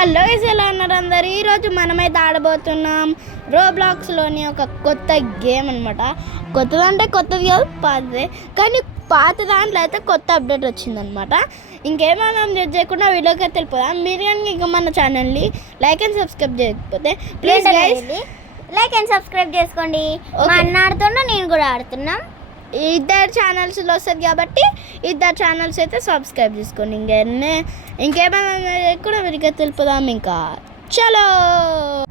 Hello guys, ఎలా ఉన్నారు అందరు? ఈరోజు మనమైతే ఆడబోతున్నాం రోబ్లాక్స్లోని ఒక కొత్త గేమ్ అనమాట. కొత్తదంటే కొత్తది కాదు, పాతదే. కానీ పాత దాంట్లో అయితే కొత్త అప్డేట్ వచ్చిందనమాట. ఇంకేమైనా చేయకుండా వీడియోకి అయితే వెళ్ళిపోదాం. మీరు కానీ ఇంకా మన ఛానల్ని లైక్ అండ్ సబ్స్క్రైబ్ చేయకపోతే please guys like and subscribe చేసుకోండి. మా అన్న ఆడుతున్నా, నేను కూడా ఆడుతున్నాం. ఇద్దరు ఛానల్స్లో వస్తుంది కాబట్టి ఇద్దరు ఛానల్స్ అయితే సబ్స్క్రైబ్ చేసుకోండి. ఇంకేమైనా కూడా వీరికి తెలిపోదాం. ఇంకా చలో.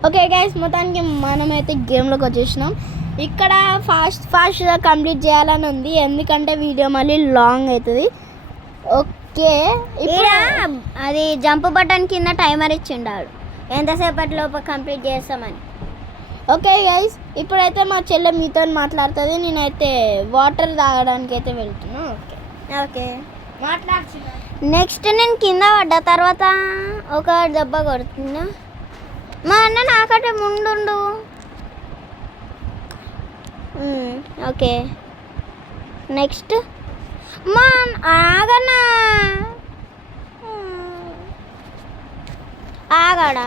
ఓకే గైస్, మొత్తానికి మనమైతే గేమ్లోకి వచ్చేసినాం. ఇక్కడ ఫాస్ట్గా కంప్లీట్ చేయాలని ఉంది, ఎందుకంటే వీడియో మళ్ళీ లాంగ్ అవుతుంది. ఓకే, ఇక్కడ అది జంప్ బటన్ కింద టైమర్ ఇచ్చిండాడు, ఎంతసేపటిలోపు కంప్లీట్ చేస్తామని. ఓకే గైస్, ఇప్పుడైతే మా చెల్లె మీతో మాట్లాడుతుంది. నేనైతే వాటర్ తాగడానికి అయితే వెళ్తున్నా. ఓకే ఓకే మాట్లాడుతున్నా. నెక్స్ట్ నేను కింద పడ్డ తర్వాత ఒక దెబ్బ కొడుతున్నా. మా అన్న నాకంటే ముందుండు. ఓకే, నెక్స్ట్ మా ఆగన్నా ఆగాడు.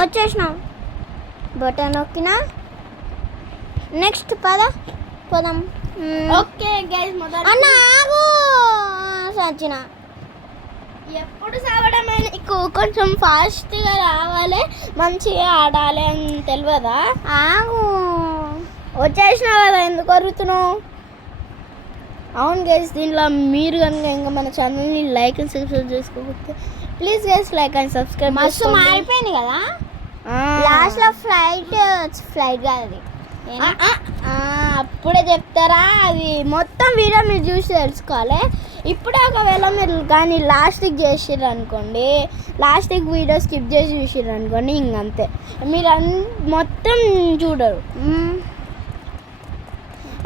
వచ్చేసినాం, బటన్ నొక్కినా. నెక్స్ట్ పోదాం. ఓకే గైస్, అన్న ఆగు, సచిన ఎప్పుడు సావడమే. నీకు కొంచెం ఫాస్ట్గా రావాలి, మంచిగా ఆడాలి అని తెలియదా? ఆగు, వచ్చేసినావు కదా, ఎందుకు అరుగుతున్నావు? అవును గైస్, దీంట్లో మీరు కనుక ఇంకా మన ఛానల్ని లైక్ అండ్ సబ్స్క్రైబ్ చేసుకోకపోతే please guys like and subscribe. మస్తు మారిపోయింది కదా లాస్ట్లో. ఫ్లైట్ కాదు అది, అప్పుడే చెప్తారా? అది మొత్తం వీడియో మీరు చూసి తెలుసుకోవాలి. ఇప్పుడే ఒకవేళ మీరు కానీ లాస్ట్కి చేసిర్రు అనుకోండి, లాస్ట్కి వీడియో స్కిప్ చేసి చూసిర్రు అనుకోండి, ఇంకంతే. మీరు మొత్తం చూడరు.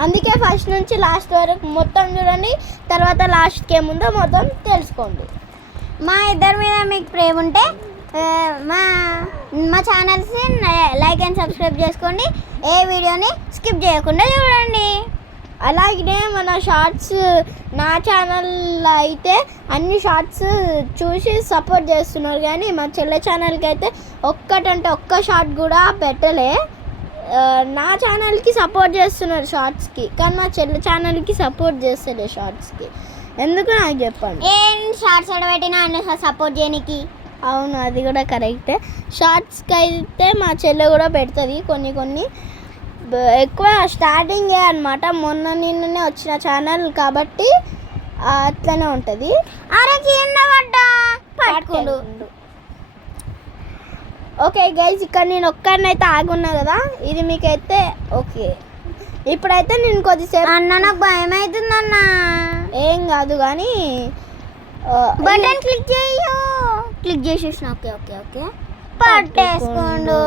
అందుకే ఫస్ట్ నుంచి లాస్ట్ వరకు మొత్తం చూడండి, తర్వాత లాస్ట్కి ఏముందో మొత్తం తెలుసుకోండి. మా ఇద్దరి మీద మీకు ప్రేమ ఉంటే మా ఛానల్స్ని లైక్ అండ్ సబ్స్క్రైబ్ చేసుకోండి. ఏ వీడియోని స్కిప్ చేయకుండా చూడండి. అలాగే మన షార్ట్స్, నా ఛానల్లో అయితే అన్ని షార్ట్స్ చూసి సపోర్ట్ చేస్తున్నారు, కానీ మా చెల్లె ఛానల్కి అయితే ఒక్క షార్ట్ కూడా పెట్టలే. నా ఛానల్కి సపోర్ట్ చేస్తున్నారు షార్ట్స్కి, కానీ మా చెల్లె ఛానల్కి సపోర్ట్ చేస్తలే షార్ట్స్కి. ఎందుకు నాకు చెప్పండి. ఏం షార్ట్స్ పెట్టినా అన్ని సపోర్ట్ చేయడానికి. అవును, అది కూడా కరెక్టే. షార్ట్స్కి అయితే మా చెల్లె కూడా పెడుతుంది కొన్ని. ఎక్కువ స్టార్టింగే అనమాట, నిన్ననే వచ్చిన ఛానల్ కాబట్టి అట్లనే ఉంటుంది. పట్టుకుండు. ఓకే గైజ్, ఇక్కడ నేను ఒక్కరినైతే ఆగున్నా కదా, ఇది మీకైతే ఓకే. ఇప్పుడైతే నేను కొద్దిసేపు అన్న నాకు భయం అవుతుంది అన్న. ఏం కాదు కానీ బటన్ క్లిక్ చేసేసిన. ఓకే ఓకే ఓకే పట్టేసుకోండు.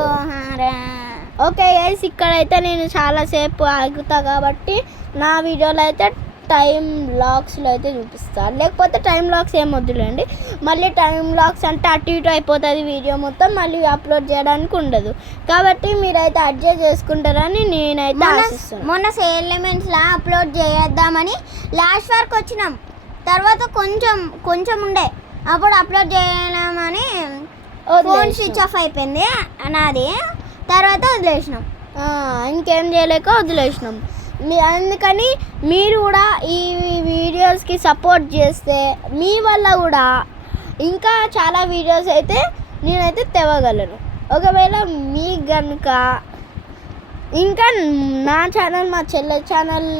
ఓకే గైస్, ఇక్కడైతే నేను చాలాసేపు ఆగుతా కాబట్టి నా వీడియోలో అయితే టైం లాక్స్లో అయితే చూపిస్తాను, లేకపోతే టైం లాక్స్ ఏం వద్దులేండి. మళ్ళీ టైం లాక్స్ అంటే అటు ఇటు అయిపోతుంది వీడియో మొత్తం, మళ్ళీ అప్లోడ్ చేయడానికి ఉండదు. కాబట్టి మీరైతే అడ్జస్ట్ చేసుకుంటారని నేనైతే ఆశిస్తున్నాను. మొన్న ఎలిమెంట్స్లో అప్లోడ్ చేద్దామని లాస్ట్ వరకు వచ్చినాం, తర్వాత కొంచెం ఉండే, అప్పుడు అప్లోడ్ చేయలేమని ఫోన్ స్విచ్ ఆఫ్ అయిపోయింది నాది, తర్వాత వదిలేసినాం. ఇంకేం చేయలేక వదిలేసినాం. అందుకని మీరు కూడా ఈ వీడియోస్కి సపోర్ట్ చేస్తే మీ వల్ల కూడా ఇంకా చాలా వీడియోస్ అయితే నేనైతే తెవగలను. ఒకవేళ మీకు కనుక ఇంకా నా ఛానల్, మా చెల్లె ఛానల్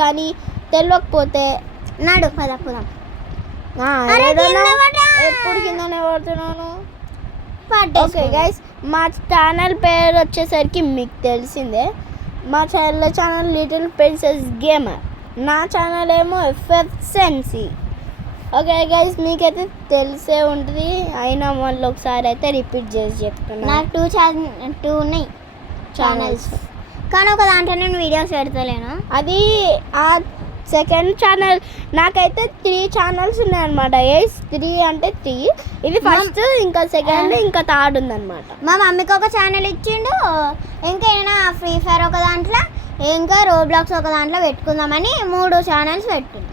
కానీ తెలియకపోతే నాడు పదపుదాం. ఎప్పుడు కిందనే పడుతున్నాను. ఓకే గైస్, మా ఛానల్ పేరు వచ్చేసరికి మీకు తెలిసిందే. మా చెల్లె ఛానల్ లిటిల్ ప్రిన్సెస్ గేమర్, నా ఛానల్ ఏమో FFCNC. ఓకే గైస్, మీకైతే తెలిసే ఉంటుంది, అయినా మళ్ళీ ఒకసారి అయితే రిపీట్ చేసి చెప్తున్నా. నాకు టూ ఉన్నాయి ఛానల్స్, కానీ ఒక దాంట్లో నేను వీడియోస్ పెడతలేను. అది ఆ సెకండ్ ఛానల్. నాకైతే 3 ఛానల్స్ ఉన్నాయన్నమాట. 3 అంటే 3. ఇది ఫస్ట్, ఇంకా సెకండ్, ఇంకా థర్డ్ ఉందన్నమాట. మా మమ్మీకి ఒక ఛానల్ ఇచ్చిండు, ఇంకా ఫ్రీ ఫైర్ ఒక దాంట్లో, ఇంకా రోబ్లాక్స్ ఒక దాంట్లో పెట్టుకుందామని 3 ఛానల్స్ పెట్టిండు.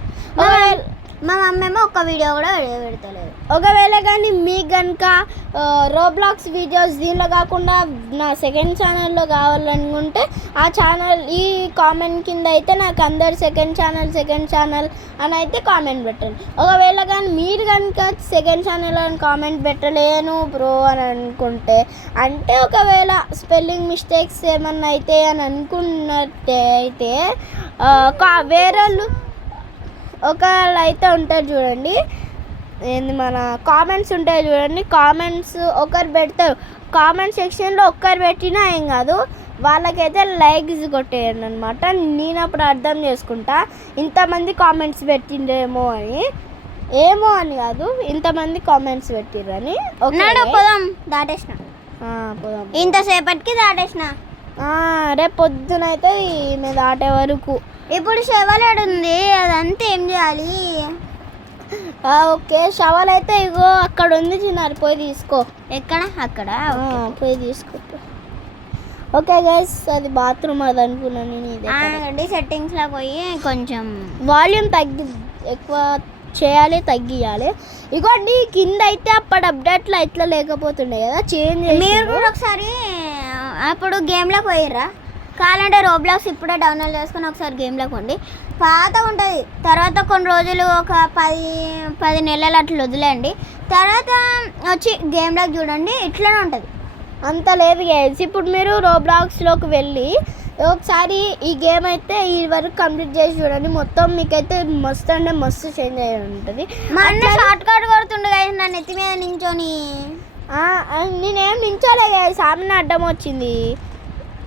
మా మమ్మీ ఏమో ఒక్క వీడియో కూడా పెడతలేదు. ఒకవేళ కానీ మీకు కనుక రోబ్లాక్స్ వీడియోస్ దీనిలో కాకుండా నా సెకండ్ ఛానల్లో కావాలనుకుంటే ఆ ఛానల్ ఈ కామెంట్ కింద అయితే నాకు అందరు సెకండ్ ఛానల్ అని అయితే కామెంట్ పెట్టండి. ఒకవేళ కానీ మీరు కనుక సెకండ్ ఛానల్ అని కామెంట్ పెట్టలేను బ్రో అని అనుకుంటే, అంటే ఒకవేళ స్పెల్లింగ్ మిస్టేక్స్ ఏమన్నా అయితే అని అనుకున్నట్టయితే వేరేళ్ళు ఒకళ్ళు అయితే ఉంటారు చూడండి, ఏంది మన కామెంట్స్ ఉంటాయి చూడండి, కామెంట్స్ ఒకరు పెడతారు, కామెంట్ సెక్షన్లో ఒక్కరు పెట్టినా ఏం కాదు, వాళ్ళకైతే లైక్స్ కొట్టేయండి అనమాట. నేను అప్పుడు అర్థం చేసుకుంటా ఇంతమంది కామెంట్స్ పెట్టిండ్రేమో అని, ఏమో అని కాదు ఇంతమంది కామెంట్స్ పెట్టిర్రని. పోదాం, దాటేసిన పోదాం, ఇంతసేపటికి దాటేసిన. రేపు పొద్దునైతే ఈమె దాటే వరకు. ఇప్పుడు షవలేడు ఉంది, అదంతా ఏం చేయాలి? ఓకే, షవల్ అయితే ఇగో అక్కడ ఉంది చిన్నారు, పోయి తీసుకో. ఎక్కడ? అక్కడ పోయి తీసుకో. ఓకే గైస్, అది బాత్రూమ్ అది అనుకున్నాను నేను. సెట్టింగ్స్లో పోయి కొంచెం వాల్యూమ్ ఎక్కువ చేయాలి, తగ్గియాలి. ఇగోండి కింద అయితే అప్పుడు అప్డేట్లో ఇట్లా లేకపోతుండే కదా, చేంజ్ చేసి. మీరు కూడా ఒకసారి అప్పుడు గేమ్లోకి పోయిర్రా? కావాలంటే రోబ్లాక్స్ ఇప్పుడే డౌన్లోడ్ చేసుకుని ఒకసారి గేమ్లోకి పోండి, పాత ఉంటుంది. తర్వాత కొన్ని రోజులు ఒక 10 నెలలు అట్లా వదిలేండి, తర్వాత వచ్చి గేమ్లోకి చూడండి, ఇట్లనే ఉంటుంది. అంత లేదు గైస్. ఇప్పుడు మీరు రోబ్లాక్స్లోకి వెళ్ళి ఒకసారి ఈ గేమ్ అయితే ఈ వరకు కంప్లీట్ చేసి చూడండి, మొత్తం మీకైతే మస్తు అంటే మస్తు చేంజ్ అయ్యి ఉంటుంది. మా అన్న షార్ట్ కట్ కొడుతుండే గైస్, నా నెత్తి మీద నించొని. నేనేం నించోలే గైస్, సామెన అడ్డం వచ్చింది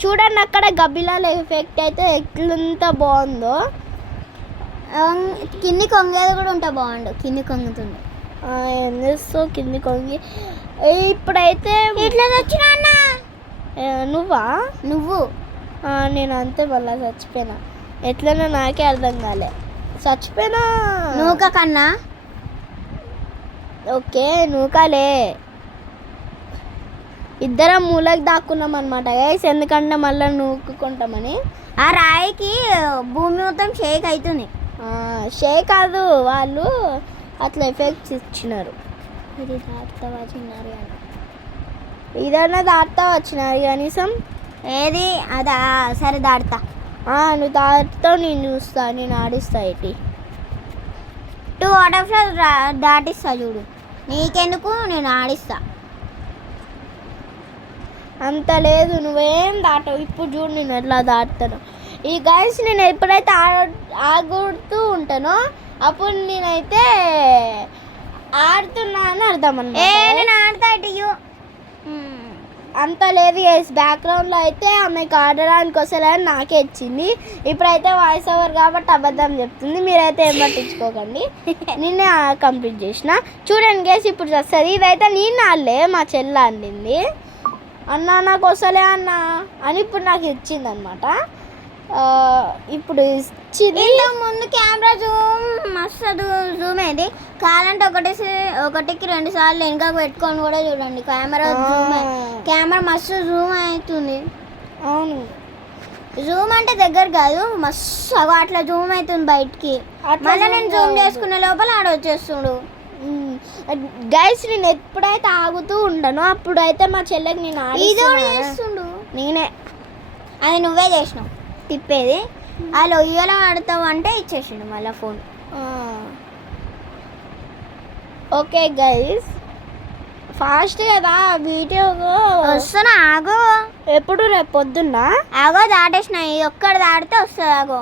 చూడండి. అక్కడ గబ్బిలాల ఎఫెక్ట్ అయితే ఎట్లంత బాగుందో. కింది కొంగేది కూడా ఉంటే బాగుండు, కింది కొంగుతుంది. ఏం చేస్తావు కింది కొంగి. ఇప్పుడైతే ఇట్లా వచ్చినా అన్న. నువ్వు నేను అంతే మళ్ళీ చచ్చిపోయినా, ఎట్లనో నాకే అర్థం కాలే, చచ్చిపోయినా. నూక కన్నా ఓకే నూకాలే, ఇద్దరం మూలకి దాక్కున్నాం అనమాట గైస్, ఎందుకంటే మళ్ళీ నూకుంటామని. ఆ రాయికి భూమి మొత్తం షేక్ అవుతుంది. షేక్ కాదు, వాళ్ళు అట్లా ఎఫెక్ట్స్ ఇచ్చినారు. ఇది దాటుతా వచ్చినారు అని, ఇదన్నా దాటుతా వచ్చినారు కనీసం. ఏది అదా? సరే దాటుతా. నువ్వు దాటుతావు, నేను చూస్తా, నేను ఆడిస్తా. ఏంటి 2 వాటర్ఫ్లో దాటిస్తా చూడు, నీకెందుకు, నేను ఆడిస్తా. అంత లేదు, నువ్వేం దాటవు. ఇప్పుడు చూడు నేను ఎట్లా దాటుతాను. ఈ గైస్ నేను ఎప్పుడైతే ఆగుతూ ఉంటానో అప్పుడు నేనైతే ఆడుతున్నా అని అర్థం అన్నమాట. నేను ఆడతా ఇటు. అంత లేదు గైస్, బ్యాక్గ్రౌండ్లో అయితే ఆమెకు ఆడడానికి వస్తలేదని నాకే ఇచ్చింది. ఇప్పుడైతే వాయిస్ ఓవర్ కాబట్టి అబద్ధం చెప్తుంది, మీరైతే ఏం పట్టించుకోకండి. నిన్నే కంప్లీట్ చేసిన చూడండి గైస్, ఇప్పుడు వస్తుంది. ఇదైతే నేను ఆడలే, మా చెల్లి ఆడింది. అన్న నాకు వస్తలే అన్న అని ఇప్పుడు నాకు ఇచ్చింది అనమాట. ఇప్పుడు ఇచ్చింది. ముందు కెమెరా జూమ్ మస్తు జూమ్ అయింది, కావాలంటే ఒకటికి 2 సార్లు వెనక పెట్టుకొని కూడా చూడండి, కెమెరా మస్తు జూమ్ అవుతుంది. అవును, జూమ్ అంటే దగ్గర కాదు, మస్తు అట్లా జూమ్ అవుతుంది బయటికి. మళ్ళీ నేను జూమ్ చేసుకునే లోపల ఆడ వచ్చేస్తుండు. గైస్ నేను ఎప్పుడైతే ఆగుతూ ఉంటానో అప్పుడైతే మా చెల్లెకి నేను చేస్తుండు. నేనే, అది నువ్వే చేసినావు తిప్పేది. ఆ లొయ్యలో ఆడతావు అంటే ఇచ్చేసిండు మళ్ళీ ఫోన్. ఓకే గైస్, ఫాస్ట్ కదా వీడియో వస్తున్నా, ఆగో. ఎప్పుడు రేపు పొద్దున్న ఆగో దాటేసిన, ఒక్కటి దాటితే వస్తుంది. ఆగో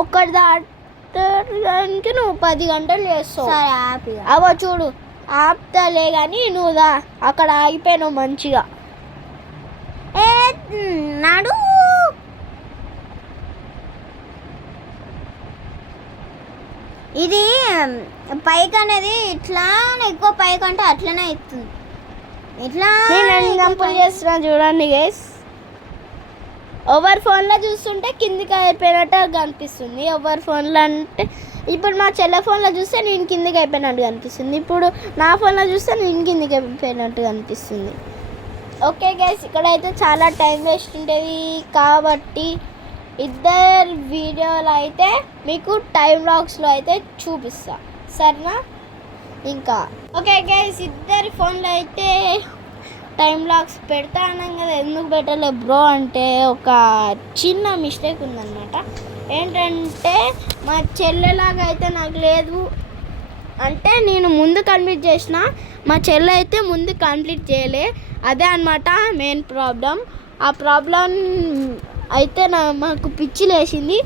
ఒక్కటి దాటడానికి నువ్వు 10 గంటలు చేస్తావు. సరే ఆపి. అవో చూడు ఆపుతలే కానీ నువ్వు అక్కడ ఆగిపోయినావు మంచిగా. నాడు ఇది పైకి అనేది ఇట్లా ఎక్కువ పైకి అంటే అట్లనే అవుతుంది. ఇట్లా నేను ఎగ్జాంపుల్ చేస్తున్నా చూడండి గైస్. ఎవరి ఫోన్లో చూస్తుంటే కిందికి అయిపోయినట్టు కనిపిస్తుంది, ఎవరి ఫోన్లో అంటే ఇప్పుడు మా చెల్లె ఫోన్లో చూస్తే నేను కిందికి అయిపోయినట్టు కనిపిస్తుంది, ఇప్పుడు నా ఫోన్లో చూస్తే నేను కిందికి అయిపోయినట్టు కనిపిస్తుంది. ఓకే గైస్, ఇక్కడైతే చాలా టైం వేస్ట్ ఉంటుంది కాబట్టి ఇద్దరు వీడియోలు అయితే మీకు టైం లాగ్స్లో అయితే చూపిస్తా, సరేనా? ఇంకా ఓకే గైస్, ఇద్దరి ఫోన్లో అయితే టైం లాగ్స్ పెడతా అన్నాం కదా, ఎందుకు పెట్టలే బ్రో అంటే ఒక చిన్న మిస్టేక్ ఉందన్నమాట. ఏంటంటే మా చెల్లెలాగా అయితే నాకు లేదు, అంటే నేను ముందు కంప్లీట్ చేసిన, మా చెల్లె అయితే ముందు కంప్లీట్ చేయలే. అదే అన్నమాట మెయిన్ ప్రాబ్లం. ఆ ప్రాబ్లం అయితే మాకు పిచ్చి లేచింది,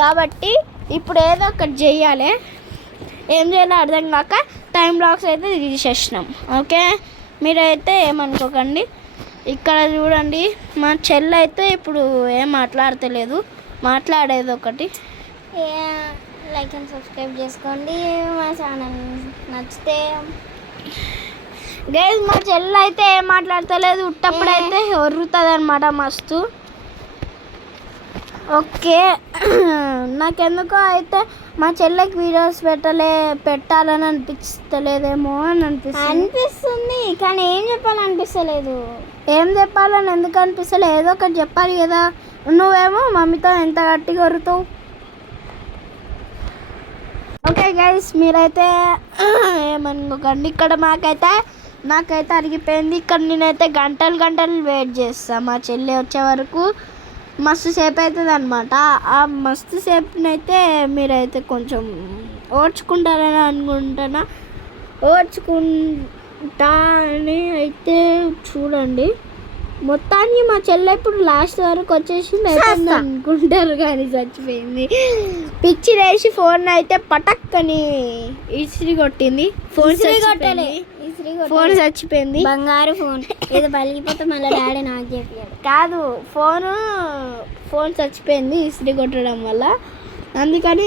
కాబట్టి ఇప్పుడు ఏదో ఒకటి చెయ్యాలి. ఏం చేయాలో అర్థం కాక టైం బ్లాక్స్ అయితే తీసేసినాం. ఓకే, మీరైతే ఏమనుకోకండి. ఇక్కడ చూడండి, మా చెల్లె అయితే ఇప్పుడు ఏం మాట్లాడతలేదు, మాట్లాడేది ఒకటి. లైక్ అండ్ సబ్స్క్రైబ్ చేసుకోండి, మా ఛానల్ నచ్చితే. గైస్ మా చెల్లె అయితే ఏం మాట్లాడతలేదు, ఉట్టప్పుడైతే ఒర్రుతుంది అనమాట మస్తు. ఓకే, నాకెందుకో అయితే మా చెల్లెకి వీడియోస్ పెట్టాలని అనిపించలేదేమో అని అనిపిస్తుంది, కానీ ఏం చెప్పాలనిపిస్తలేదు. ఏం చెప్పాలని ఎందుకు అనిపిస్తలేదు, ఏదో ఒకటి చెప్పాలి కదా. నువ్వేమో మమ్మీతో ఎంత గట్టిగా ఒరుతావు. ఓకే గైస్, మీరైతే ఏమనుకోకండి. ఇక్కడ నాకైతే అరిగిపోయింది. ఇక్కడ నేనైతే గంటలు వెయిట్ చేస్తాను మా చెల్లి వచ్చే వరకు. మస్తు సేపు అవుతుంది అనమాట. ఆ మస్తు సేపునైతే మీరైతే కొంచెం ఓర్చుకుంటారని అనుకుంటున్నా. ఓర్చుకుంటా అని అయితే చూడండి. మొత్తానికి మా చెల్లె ఇప్పుడు లాస్ట్ వరకు వచ్చేసింది అనుకుంటారు, కానీ చచ్చిపోయింది. పిచ్చి వేసి ఫోన్ అయితే పటక్కని ఇసిరి కొట్టింది. ఫోన్ చచ్చిపోయింది. బంగారు ఫోన్ ఏదో పలిగిపోతే మళ్ళీ డాడీ నాకు చెప్పాడు. కాదు, ఫోన్ చచ్చిపోయింది ఇసిరి కొట్టడం వల్ల. అందుకని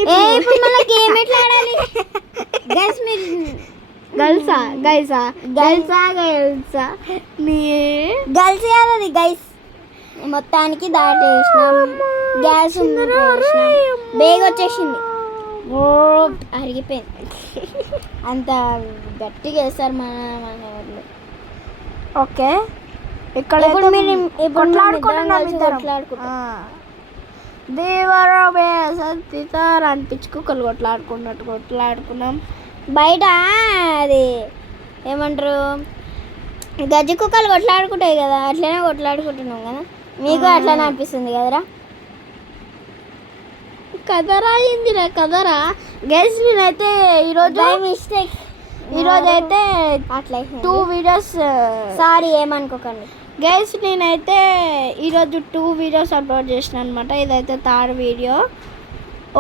గైస్ మొత్తానికి దాటేసినాం. గ్యాస్ బేగ వచ్చేసింది, అరిగిపోయింది. అంత గట్టిగా వేస్తారు మన వాళ్ళు. ఓకే, ఇక్కడ అనిపించుకోకలు కొట్లాడుకున్నాం. బయట అది ఏమంటారు, గజ్జి కుక్కలు కొట్లాడుకుంటాయి కదా, అట్లనే కొట్లాడుకుంటున్నాం కదా. మీకు అట్లనే అనిపిస్తుంది కదరా? కదరా గైస్, నేనైతే ఈరోజు అయితే అట్లా 2 వీడియోస్, సారీ ఏమనుకోకండి గైస్. నేనైతే ఈరోజు 2 వీడియోస్ అప్లోడ్ చేసిన అనమాట. ఇదైతే 3rd వీడియో.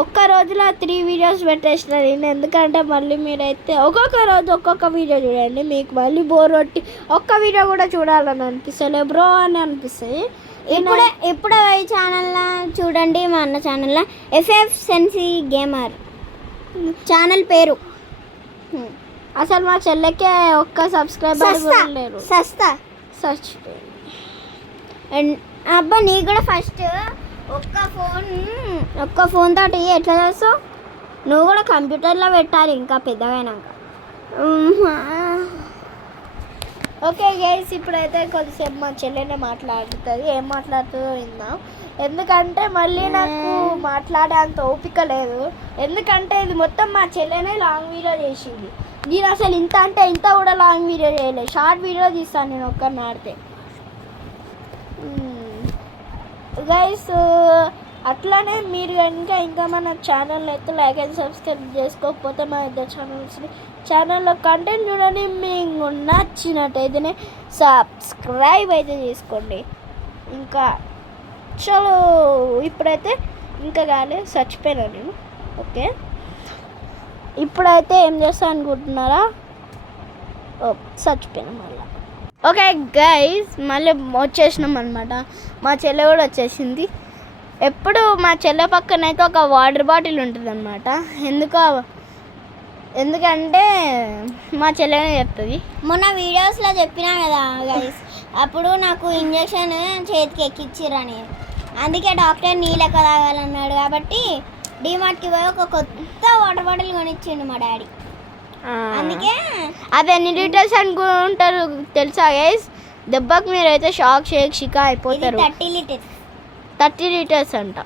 ఒక్క రోజులో 3 వీడియోస్ పెట్టేసిన నేను. ఎందుకంటే మళ్ళీ మీరైతే ఒక్కొక్క రోజు ఒక్కొక్క వీడియో చూడండి, మీకు మళ్ళీ బోర్ కొట్టి ఒక్క వీడియో కూడా చూడాలని అనిపిస్తలే బ్రో అని అనిపిస్తుంది. ఇప్పుడే ఈ ఛానల్లో చూడండి, మా అన్న ఛానల్లో FF సెన్సీ గేమర్ ఛానల్ పేరు. అసలు మా చెల్లెకే ఒక్క సబ్స్క్రైబర్ కూడా లేరు. అండ్ అబ్బా, నీకు కూడా ఫస్ట్ ఒక్క ఫోన్ తోటి ఎట్లా చేస్తావు? నువ్వు కూడా కంప్యూటర్లో పెట్టాలి ఇంకా పెద్దగైనాక. ఓకే గైస్, ఇప్పుడైతే కొద్దిసేపు మా చెల్లెనే మాట్లాడుతుంది. ఏం మాట్లాడుతుందో విందాం. ఎందుకంటే మళ్ళీ నాకు మాట్లాడే అంత ఓపిక లేదు. ఎందుకంటే ఇది మొత్తం మా చెల్లెనే లాంగ్ వీడియో చేసింది. నేను అసలు ఇంత కూడా లాంగ్ వీడియో చేయలేదు, షార్ట్ వీడియో తీస్తాను నేను ఒక్కరిని ఆడితే. గైస్, అట్లానే మీరు కనుక ఇంకా మన ఛానల్ అయితే లైక్ అండ్ సబ్స్క్రైబ్ చేసుకోకపోతే మా ఇద్దరు ఛానల్లో కంటెంట్ చూడండి, మీకు నచ్చినట్టయితేనే సబ్స్క్రైబ్ అయితే చేసుకోండి. ఇంకా చలో, ఇప్పుడైతే ఇంకా కాలే, చచ్చిపోయినా నేను. ఓకే, ఇప్పుడైతే ఏం చేస్తాను అనుకుంటున్నారా? చచ్చిపోయినా మళ్ళీ. ఓకే గైస్, మళ్ళీ వచ్చేసినాం అనమాట. మా చెల్లె కూడా వచ్చేసింది. ఎప్పుడు మా చెల్లె పక్కన అయితే ఒక వాటర్ బాటిల్ ఉంటుంది అనమాట. ఎందుకంటే మా చెల్లెనే చెప్తుంది. మొన్న వీడియోస్లో చెప్పినా కదా గైస్, అప్పుడు నాకు ఇంజక్షన్ చేతికి ఎక్కిచ్చిరని, అందుకే డాక్టర్ నీళ్ళెక్క తాగాలన్నాడు. కాబట్టి డిమార్ట్కి పోయి ఒక కొత్త వాటర్ బాటిల్ కొనిచ్చిండు మా డాడీ. అందుకే అది ఎన్ని లీటర్స్ అనుకుంటారు తెలుసా గైస్? దెబ్బకి మీరైతే షాక్ షేక్ షికా అయిపోతారు. 30 లీటర్స్. 30 లీటర్స్ అంట.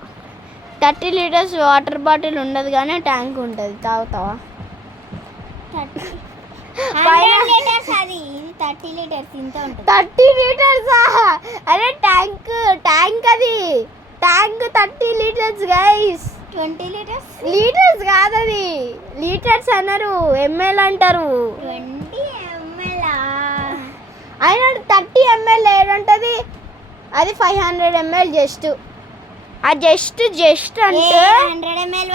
30 లీటర్స్ వాటర్ బాటిల్ ఉండదు కానీ ట్యాంక్ ఉంటుంది, తాగుతావా? 100 లీటర్స్ అది 30 లీటర్స్ ఇంత ఉంటుంది. 30 లీటర్సా? అరే ట్యాంక్ అది tank 30 litres guys. 20 litres litres కాదు, అది లీటర్స్ అన్నారు, ఎంఎల్ అంటారు. 20 ml అయినా 30 ml ఏడుంటుంది? అది 500 ml జస్ట్. ఆ జస్ట్ అంటే 100 ml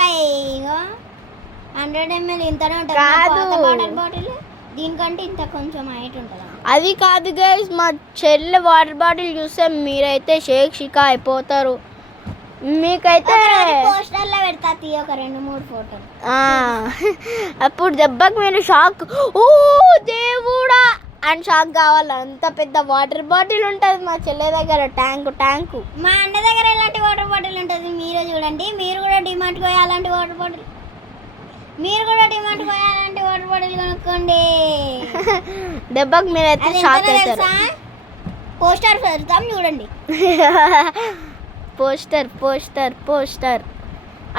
100 ml ఇంతనే ఉంటుంది కాదు. వాటర్ బాటిల్ దీనికంటే ఇంత కొంచెం హైట్ ఉంటుంది. అది కాదు గైస్, మా చెల్లె వాటర్ బాటిల్ చూస్తే మీరైతే షికా అయిపోతారు. మీకైతే పోస్టర్లో పెడతా ఒక 2-3 ఫోటోలు. అప్పుడు దెబ్బకి మీరు షాక్, ఓ దేవుడా అని షాక్ కావాలి. అంత పెద్ద వాటర్ బాటిల్ ఉంటుంది మా చెల్లె దగ్గర, ట్యాంకు. మా అన్న దగ్గర ఎలాంటి వాటర్ బాటిల్ ఉంటుంది మీరే చూడండి. మీరు కూడా డిమాండ్ పోయాలంటే వాటర్ బాటిల్ కొనుక్కోండి. దెబ్బకి మీరైతే షాక్ అవుతారు. పోస్టర్ పెడతాం చూడండి. పోస్టర్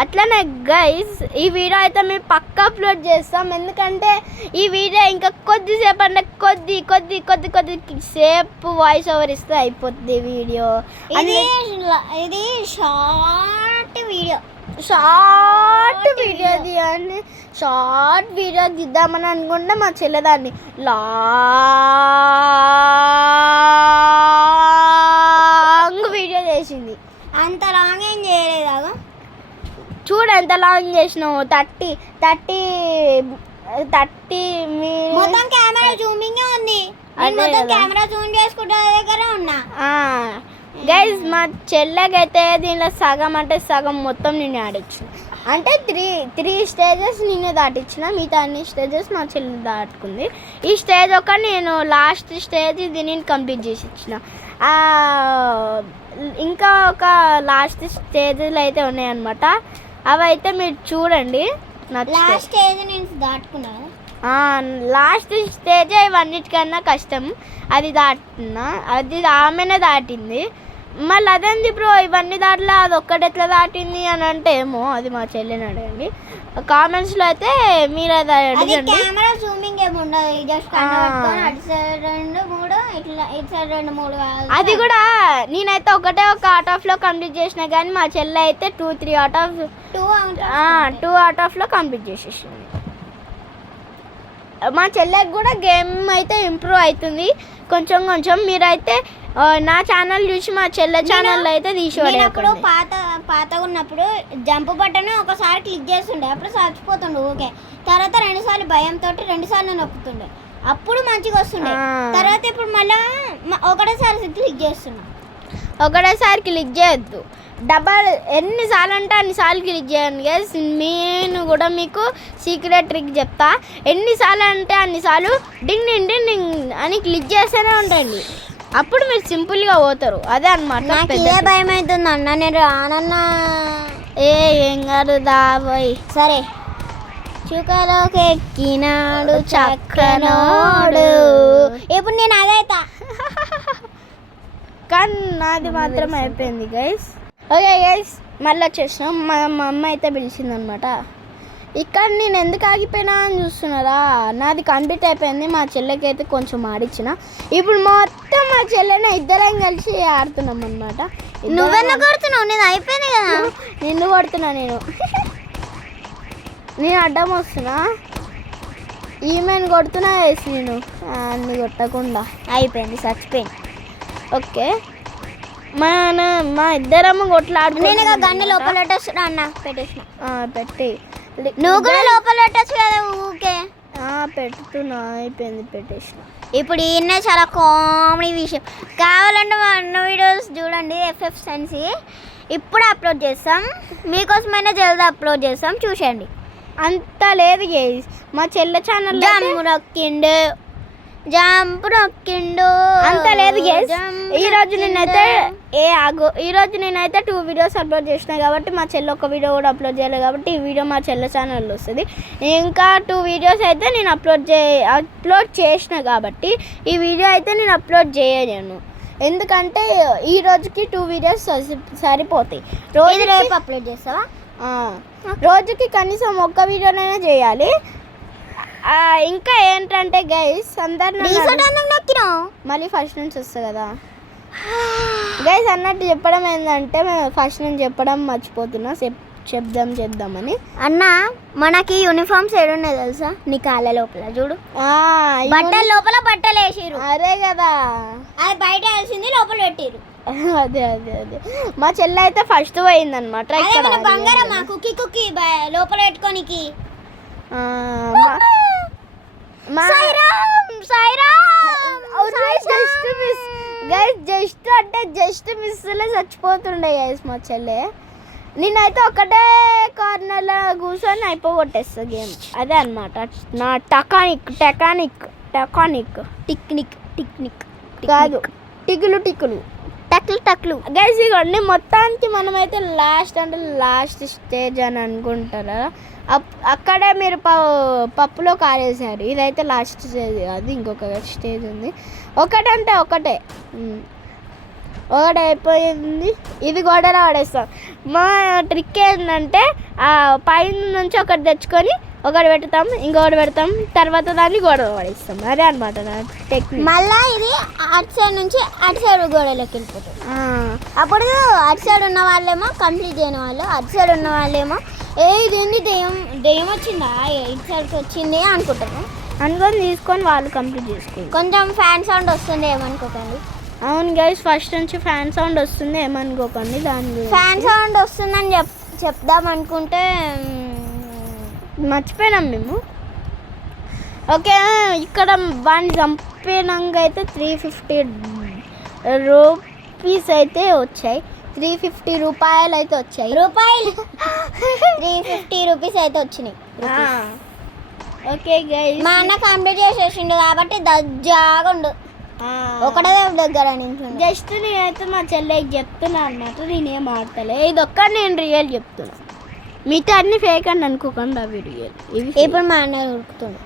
అట్లనే గైస్. ఈ వీడియో అయితే మేము పక్కా అప్లోడ్ చేస్తాం, ఎందుకంటే ఈ వీడియో ఇంకా కొద్దిసేపు అంటే కొద్ది సేపు వాయిస్ ఓవర్ ఇస్తే అయిపోతుంది వీడియో. ఇది షార్ట్ వీడియో తీద్దామని అనుకుంటే మా చెల్లెదాన్ని లాంగ్ వీడియో చేసింది. అంత లాంగ్ ఏం చేయలేదు. చూడు ఎంత లాంగ్ చేసినావు. 30 మొత్తం కెమెరా జూమింగ్ ఉంది. మొత్తం కెమెరా జూమ్ చేసుకుంటే దగ్గర ఉన్నా. గైస్ మా చెల్లెకైతే దీనిలో సగం అంటే సగం మొత్తం నేను ఆడించిన. అంటే 3 స్టేజెస్ నేనే దాటించిన, మిగతా అన్ని స్టేజెస్ మా చెల్లి దాటుకుంది. ఈ స్టేజ్ ఒక నేను లాస్ట్ స్టేజ్ దీన్ని కంప్లీట్ చేసి ఇచ్చిన. ఇంకా ఒక లాస్ట్ స్టేజ్లు అయితే ఉన్నాయన్నమాట, అవి అయితే మీరు చూడండి. లాస్ట్ స్టేజ్ నేను దాటుకున్నాను. లాస్ట్ స్టేజ్ ఇవన్నిటికన్నా కష్టం, అది దాటున్నా. అది ఆమెనే దాటింది. మళ్ళీ అదేంది బ్రో ఇవన్నీ దాటలే, అది ఒక్కటి ఎట్లా దాటింది అని అంటే ఏమో అది మా చెల్లిని అడగండి కామెంట్స్లో. అయితే మీరు అది అడగండి. కెమెరా జూమింగ్ ఏమి ఉండదు, జస్ట్ అటు సైడ్ 2-3 ఇట్లా ఇటు సైడ్ 2-3. అది కూడా నేనైతే ఒక అవుట్ ఆఫ్లో కంప్లీట్ చేసిన, కానీ మా చెల్లి అయితే 2-3 అవుట్ ఆఫ్లో కంప్లీట్ చేసేసింది. మా చెల్లెకి కూడా గేమ్ అయితే ఇంప్రూవ్ అవుతుంది కొంచెం. మీరైతే నా ఛానల్ చూసి మా చెల్లె ఛానల్ అయితే తీసుకోండి. అప్పుడు పాతగా ఉన్నప్పుడు జంప్ బటన్ ఒకసారి క్లిక్ చేస్తుండే, అప్పుడు చచ్చిపోతుండే ఓకే. తర్వాత 2 సార్లు భయంతో 2 సార్లు నొప్పుతుండే, అప్పుడు మంచిగా వస్తుండే. తర్వాత ఇప్పుడు మళ్ళీ ఒకటేసారి క్లిక్ చేస్తున్నా. ఒకటేసారి క్లిక్ చేయొద్దు, డబల్ ఎన్నిసార్లు అంటే అన్నిసార్లు క్లిక్ చేయండి గైస్. నేను కూడా మీకు సీక్రెట్ ట్రిక్ చెప్తా. ఎన్నిసార్లు అంటే అన్నిసార్లు డింగ్ డింగ్ డింగ్ అని క్లిక్ చేస్తూనే ఉండండి, అప్పుడు మీరు సింపుల్గా పోతారు. అదే అనమాట. నాకు ఏ భయం అవుతుంది అన్న, నేను రానన్నా. ఏం కాదు దాబోయ్. సరే చుక్కలోకి ఎక్కినాడు చక్కనోడు. ఇప్పుడు నేను అదైతా, కానీ నాది మాత్రం అయిపోయింది గైస్. ఓకే గైస్ మళ్ళీ వచ్చేసినాం. మా అమ్మ అయితే పిలిచిందనమాట. ఇక్కడ నేను ఎందుకు ఆగిపోయినా అని చూస్తున్నారా, నాది కంప్లీట్ అయిపోయింది. మా చెల్లెకి అయితే కొంచెం ఆడిచ్చిన. ఇప్పుడు మొత్తం మా చెల్లెని ఇద్దరం కలిసి ఆడుతున్నాం అనమాట. నువ్వెన్న కొడుతున్నావు? నేను అయిపోయింది కదా. నిన్ను కొడుతున్నా నేను అడ్డం వస్తున్నా, ఈమెను కొడుతున్నా వేసి నేను అన్ని కొట్టకుండా. అయిపోయింది, చచ్చిపోయింది. ఓకే మా ఇద్దరమ్మ కొట్లాడు. నేను గన్ను లోపల పెట్టేస్తున్నా అన్న, పెట్టేసిన. పెట్టి నువ్వు కూడా లోపల పెట్టచ్చు కదా ఊకే. పెడుతున్నా, అయిపోయింది, పెట్టేసిన. ఇప్పుడు ఈయన చాలా కామెడీ విషయం. కావాలంటే మా అన్న వీడియోస్ చూడండి, ఎఫ్ఎఫ్ సెన్సీ. ఇప్పుడు అప్లోడ్ చేస్తాం, మీకోసమైనా జల్దీ అప్లోడ్ చేస్తాం, చూసేయండి. అంత లేదు గైస్, మా చెల్లె ఛానల్ జంపు నొక్కిండు అంత లేదు గైస్. ఈరోజు నేనైతే 2 వీడియోస్ అప్లోడ్ చేసిన కాబట్టి మా చెల్లె ఒక వీడియో కూడా అప్లోడ్ చేయలేదు కాబట్టి ఈ వీడియో మా చెల్లె ఛానల్లో వస్తుంది. ఇంకా 2 వీడియోస్ అయితే నేను అప్లోడ్ చేసిన కాబట్టి ఈ వీడియో అయితే నేను అప్లోడ్ చేయలేను. ఎందుకంటే ఈ రోజుకి 2 వీడియోస్ సరిపోతాయి. ఇది రేపు అప్లోడ్ చేస్తావా? రోజుకి కనీసం ఒక్క వీడియోనైనా చేయాలి. ఇంకా ఏంటంటే గైస్ అందరు మళ్ళీ ఫస్ట్ నుంచి వస్తుంది కదా గైస్ అన్నట్టు చెప్పడం ఏంటంటే మేము ఫస్ట్ నుంచి చెప్పడం మర్చిపోతున్నా, చేద్దామని. అన్న మనకి యూనిఫామ్స్ ఏడున్నాయి తెలుసా? నీ కాళ్ళ లోపల చూడు, బట్టల లోపల బట్టలు వేసిరు. అదే కదా, అది బయట వేసింది లోపల పెట్టిరు. అదే అదే అదే మా చెల్లి అయితే ఫస్ట్ పోయిందనమాట. ఇక్కడ బంగారం కుక్కి కుక్కి లోపల పెట్టుకోనికి. జస్ట్ మిస్లో చచ్చిపోతుండే గైస్ మా చెల్లె. నేనైతే ఒకటే కార్నర్లో కూర్చొని అయిపోగొట్టేస్తా గేమ్. అదే అనమాట నా టెక్నిక్ కాదు, టిక్కులు టక్లు గైస్. ఇవన్నీ మొత్తానికి మనమైతే లాస్ట్ స్టేజ్ అని అనుకుంటారా? అక్కడే మీరు పప్పులో కాలేసారు. ఇదైతే లాస్ట్ స్టేజ్ కాదు, ఇంకొక స్టేజ్ ఉంది. ఒకటే ఒకటే అయిపోయింది. ఇది గోడలో పడేస్తాం. మా ట్రిక్ ఏంటంటే పైన నుంచి ఒకటి తెచ్చుకొని ఒకటి పెడతాం, ఇంకొకటి పెడతాం, తర్వాత దాన్ని గోడలో పడేస్తాం. అదే అనమాట నా టెక్నిక్. మళ్ళీ ఇది అటు సైడ్ నుంచి అటు సైడ్ గోడలోకి వెళ్ళిపోతుంది. అప్పుడు అటు సైడ్ ఉన్న వాళ్ళేమో కంప్లీట్ చేయని వాళ్ళు, అటు సైడ్ ఉన్న వాళ్ళేమో ఇదేంటి దెయ్యం వచ్చిందా ఇటు సైడ్కి వచ్చింది అనుకుంటారు. అనుకొని తీసుకొని వాళ్ళు కంప్లీట్ చేసుకోండి. కొంచెం ఫ్యాన్ సౌండ్ వస్తుంది ఏమనుకోకండి. అవును గైస్, ఫస్ట్ నుంచి ఫ్యాన్ సౌండ్ వస్తుంది ఏమనుకోకండి. దాని ఫ్యాన్ సౌండ్ వస్తుందని చెప్దాం అనుకుంటే మర్చిపోయినాం మేము. ఓకే, ఇక్కడ వాడిని చంపినాక అయితే 350 రూపీస్ అయితే వచ్చాయి. 350 రూపాయలు అయితే వచ్చాయి. 350 రూపీస్ అయితే వచ్చినాయి. ఓకే గైస్, మా అన్న కంప్లీట్ చేసేసిండు కాబట్టి దజ్జాగా ఉండు. ఒకటే దగ్గర జస్ట్ నేనైతే మా చెల్లెకి చెప్తున్నా అన్నమాట. నేనేం ఆడతలే, ఇది ఒక్క నేను రియల్ చెప్తున్నా. మిగతా అన్ని ఫేక్ అని అనుకోకండి, అవి రియల్. ఇప్పుడు మా అన్న ఉరుకుతుండు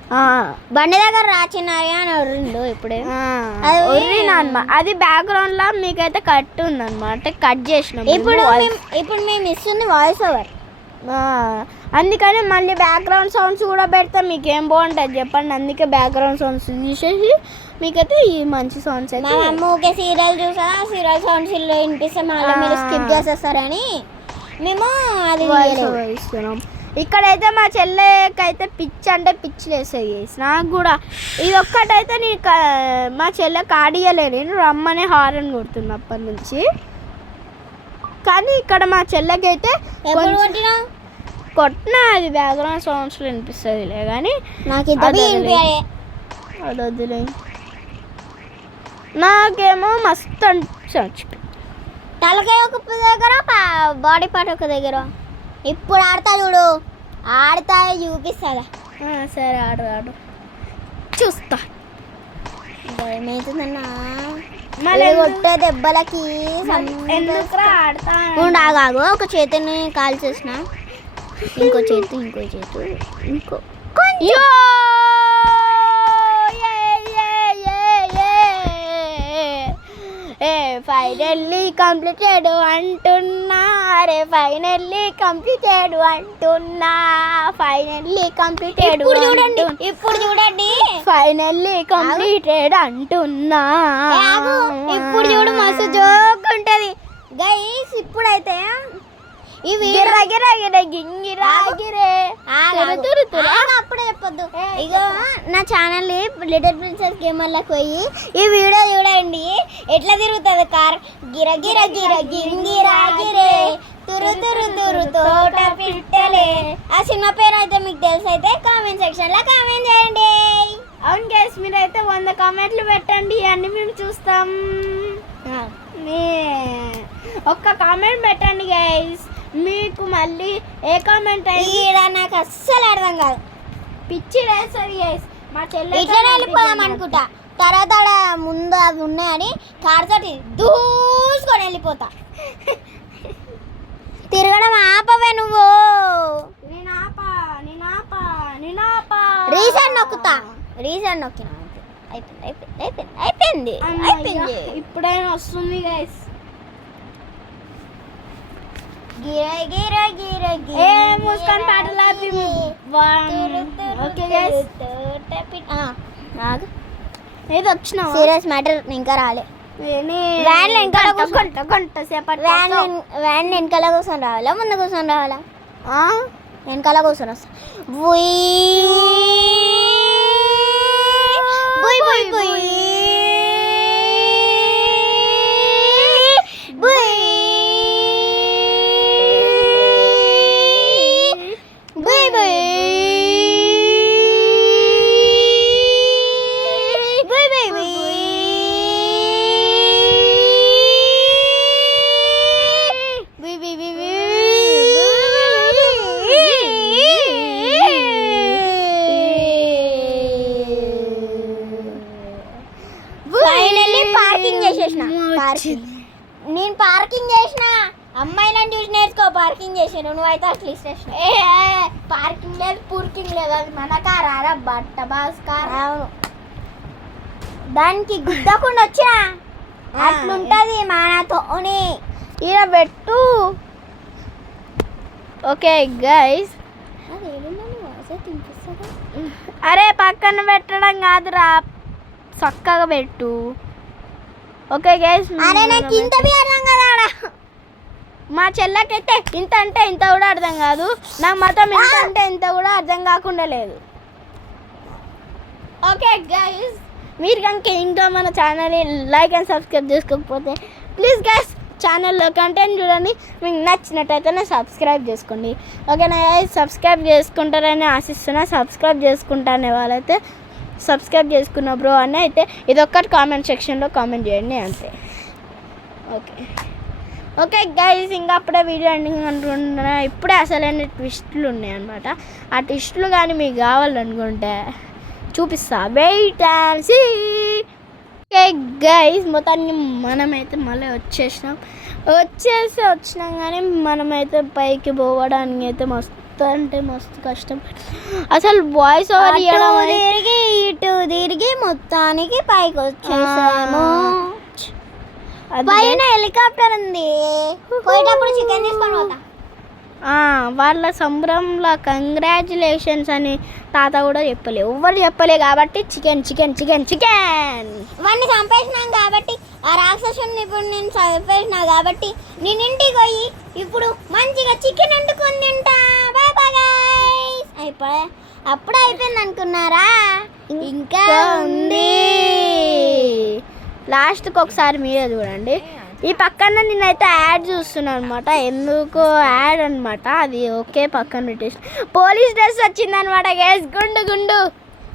బండి దగ్గర రాచినాయా అని ఒర్రిండు. ఇప్పుడే అది బ్యాక్గ్రౌండ్ లో మీకైతే కట్ ఉందన్నమాట, కట్ చేసినాం. ఇప్పుడు మేము ఇస్తుంది వాయిస్ ఓవర్, అందుకని మళ్ళీ బ్యాక్గ్రౌండ్ సౌండ్స్ కూడా పెడతాం. మీకు ఏం బాగుంటుంది చెప్పండి. అందుకే బ్యాక్గ్రౌండ్ సౌండ్స్ తీసేసి మీకైతే ఈ మంచి సౌండ్స్ అయితే. మా అమ్మ ఓకే సీరియల్ చూసా, సీరియల్ సౌండ్స్ ఇల్లు వినిపిస్తే మళ్ళీ మీరు స్కిప్ చేసేస్తారని మేము అది ఇస్తున్నాం. ఇక్కడైతే మా చెల్లెకైతే పిచ్చి లేసేది. నాకు కూడా ఇది ఒక్కటైతే మా చెల్లెకి ఆడియలే, నేను రమ్మనే హారన్ కొడుతున్నా అప్పటి నుంచి. కానీ ఇక్కడ మా చెల్లెకైతే కొట్టినా అది బ్యాక్గ్రౌండ్ సౌండ్స్ వినిపిస్తుందిలే, కానీ నాకు అది వద్దులే. నాకేమో మస్తు అనిపించి తలకాయ ఒక దగ్గర బాడీ పార్ట్ ఒక దగ్గర. ఇప్పుడు ఆడతా చూడు, ఆడతా చూపిస్తాదా? సరే ఆడు చూస్తా. ఏమవుతుందన్నా కొట్టే దెబ్బలకి ఆగాగు. ఒక చేతిని కాల్ చేసిన, ఇంకో ఫైనల్లీ కంప్లీటెడ్ అంటున్నా, ఫైనల్లీ కంప్లీటెడ్ అంటున్నా. ఇప్పుడు చూడండి ఫైనల్లీ కంప్లీటెడ్ అంటున్నా. ఇప్పుడు చూడు మస్తు జోక్ ఉంటది గైస్. ఇప్పుడైతే అప్పుడే చెప్పొద్దు. ఇక నా ఛానల్ లిటిల్ ప్రిన్సెస్ గేమర్లకు పోయి ఈ వీడియో చూడండి. ఎట్లా తిరుగుతుంది కార్, గిర గిర గిర గిరా గిరే తురు తోట పిట్టలే. ఆ సినిమా పేరు అయితే మీకు తెలుసు అయితే కామెంట్ సెక్షన్ లో కామెంట్ చేయండి. అవును గైస్, మీరైతే 100 కామెంట్లు పెట్టండి, అన్ని మేము చూస్తాం. ఒక్క కామెంట్ పెట్టండి గైస్. మీకు మళ్ళీ ఏ కామెంట్ అయినా నాకు అస్సలు అర్థం కాదు, పిచ్చి వేస్తుంది గైస్. మా చెల్లె ఇట్లా వెళ్ళిపోదాం అనుకుంటా, తర్వాత ముందు అవి ఉన్నాయని కార్ తోటి దూసుకొని వెళ్ళిపోతా. తిరగడం ఆపవే నువ్వు. రీసెంట్ నొక్కిన అయిపోయింది ఇప్పుడైనా వస్తుంది గైస్. ఏ ముస్కాన్ పాటలు ఓకే గైస్. ఏది వచ్చినా సీరియస్ మ్యాటర్ ఇంకా రాలే. వ్యాన్ వెనకాల కూర్చొని రావాలా ముందు కూర్చొని రావాలా? వెనకాల కూర్చొని వస్తా. నేను పార్కింగ్ చేసిన అమ్మాయిలను చూసి నేర్చుకో. పార్కింగ్ చేసాను నువ్వైతే అట్లా ఇష్టం. పార్కింగ్ లేదు పూర్కింగ్ లేదు, అది మన కారా బట్ట బాస్ కార్. దానికి గుద్దకుండా వచ్చిన అట్లుంటది మనతోని. ఈడ పెట్టు. ఓకే గైస్, అరే పక్కన పెట్టడం కాదురా, చక్కగా పెట్టు. ఓకే గైస్, అరే నాకు ఇంత అర్థం కదా. మా చెల్లకైతే ఇంత అంటే ఇంత కూడా అర్థం కాదు, నాకు మాత్రం ఇంత అంటే ఇంత కూడా అర్థం కాకుండా లేదు. ఓకే గైస్, మీరు కనుక ఇంకా మన ఛానల్ని లైక్ అండ్ సబ్స్క్రైబ్ చేసుకోకపోతే ప్లీజ్ గైస్ ఛానల్లో కంటెంట్ చూడండి. మీకు నచ్చినట్టయితేనే సబ్స్క్రైబ్ చేసుకోండి. ఓకేనా గైస్, సబ్స్క్రైబ్ చేసుకుంటారని ఆశిస్తున్నా. సబ్స్క్రైబ్ చేసుకుంటానే వాళ్ళైతే సబ్స్క్రైబ్ చేసుకున్న బ్రో అని అయితే ఇదొక్కటి కామెంట్ సెక్షన్లో కామెంట్ చేయండి అంతే. ఓకే గైస్, ఇంకా అప్పుడే వీడియో ఎండింగ్ అనుకుంటున్నా. ఇప్పుడే అసలైన ట్విస్టులు ఉన్నాయి అనమాట. ఆ ట్విస్టులు కానీ మీకు కావాలనుకుంటే చూపిస్తా, wait and see. Okay guys, మొత్తానికి మనమైతే మళ్ళీ వచ్చినాం కానీ మనమైతే పైకి పోవడానికి అయితే మస్తు అంటే మస్తు కష్టం. అసలు వాయిస్ ఓవర్ తిరిగి ఇటు తిరిగి మొత్తానికి పైకి వచ్చేసాము. పైన హెలికాప్టర్ ఉంది, పోయేటప్పుడు చికెన్ తీసుకొని పోతా. వాళ్ళ సంబరంలో కంగ్రాచులేషన్స్ అని తాత కూడా ఎవ్వరు చెప్పలే కాబట్టి చికెన్ చికెన్ చికెన్ చికెన్ వాడిని చంపేసినాం కాబట్టి, ఆ రాక్షసుని ఇప్పుడు నేను చంపేసినా కాబట్టి నేను ఇంటికి పోయి ఇప్పుడు మంచిగా చికెన్ వండుకొని తింటా. Bye bye guys. అప్పుడు అయిపోయింది అనుకున్నారా? ఇంకా ఉంది. లాస్ట్కి ఒకసారి మీరే చూడండి. ఈ పక్కన నేనైతే యాడ్ చూస్తున్నాను అనమాట. ఎందుకో యాడ్ అనమాట, అది ఓకే పక్కన పెట్టేసి పోలీస్ డ్రెస్ వచ్చిందనమాట గైస్. గుండు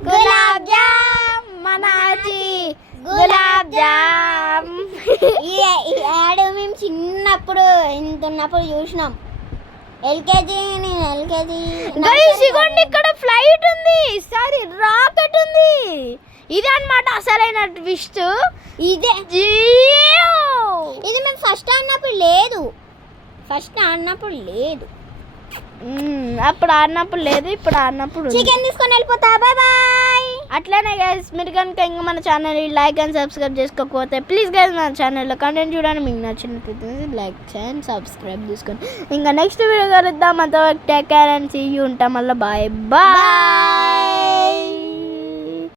గులాబ్ జామ్ మనాజీ గులాబ్ జామ్. ఈ యాడ్ మేము చిన్నప్పుడు ఇంత ఉన్నప్పుడు చూసినాం. ఎల్కేజీ గైస్, ఇగోండి ఇక్కడ ఫ్లైట్ ఉంది, సారీ రాకెట్ ఉంది. ఇదే అనమాట అసలైన ట్విస్ట్. ఇది మేము ఫస్ట్ ఆడినప్పుడు లేదు, అప్పుడు ఆడినప్పుడు లేదు, ఇప్పుడు ఆడినప్పుడు చికెన్ తీసుకొని వెళ్ళిపోతా. Bye bye. అట్లనే గైస్, మీరు కనుక ఇంకా మన ఛానల్ లైక్ అండ్ సబ్స్క్రైబ్ చేసుకోకపోతే ప్లీజ్ గైస్ మన ఛానల్లో కంటెంట్ చూడండి. మీకు నచ్చినట్లయితే లైక్ అండ్ సబ్స్క్రైబ్ చేసుకోండి. ఇంకా నెక్స్ట్ వీడియో కలుద్దాం. అంతవరకు take care and see you. ఉంటాం మళ్ళీ. Bye bye.